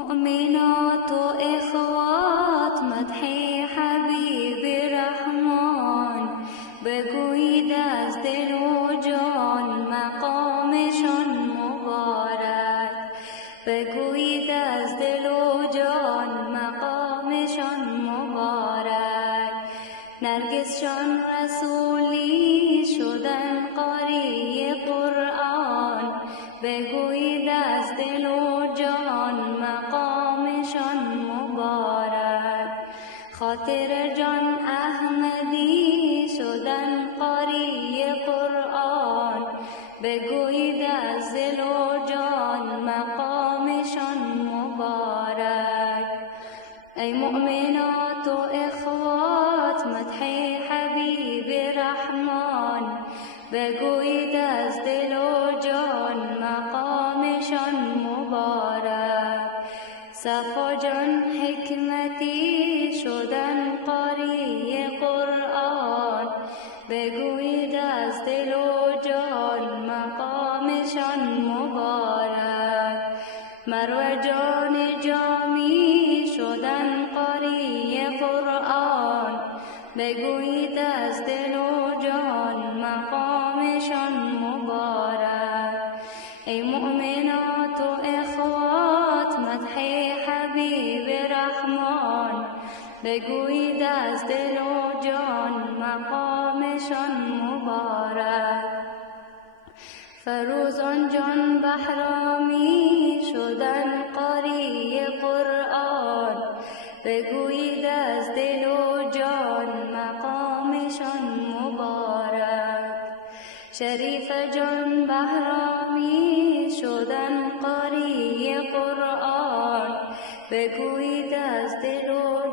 مؤمنات و اخوات مدح حبیب رحمان، بگویید از دل و جان مقامشان مبارک، بگویید از دل و جان مقامشان مبارک. نرگسشان رسولی شدن قاری قرآن، بگویید از دل و جان مقامشان مبارک. خاطر جان احمدی شدن قاری قرآن، بگویید از دل و جان مقامشان مبارک. ای مؤمنات و اخوات مدح حبیب رحمان، بگویید از دل و جان مقامشان مبارک. صفا جان حکمتی شدن قاری قرآن، بگویید از دل و جان مقامشان مبارک. مروه جان جامی شدن قاری قرآن، بگویید از دل و جان مقامشان مبارک. ای مؤمنات و اخوات مدح حبیب رحمان، بگویید از دل و جان مقامشان مبارک. فروزان جان بهرامی شدن قاری قرآن، بگویید از دل و جان مقامشان مبارک. شریف جان بهرامی شدن قاری قرآن، بگویید از دل و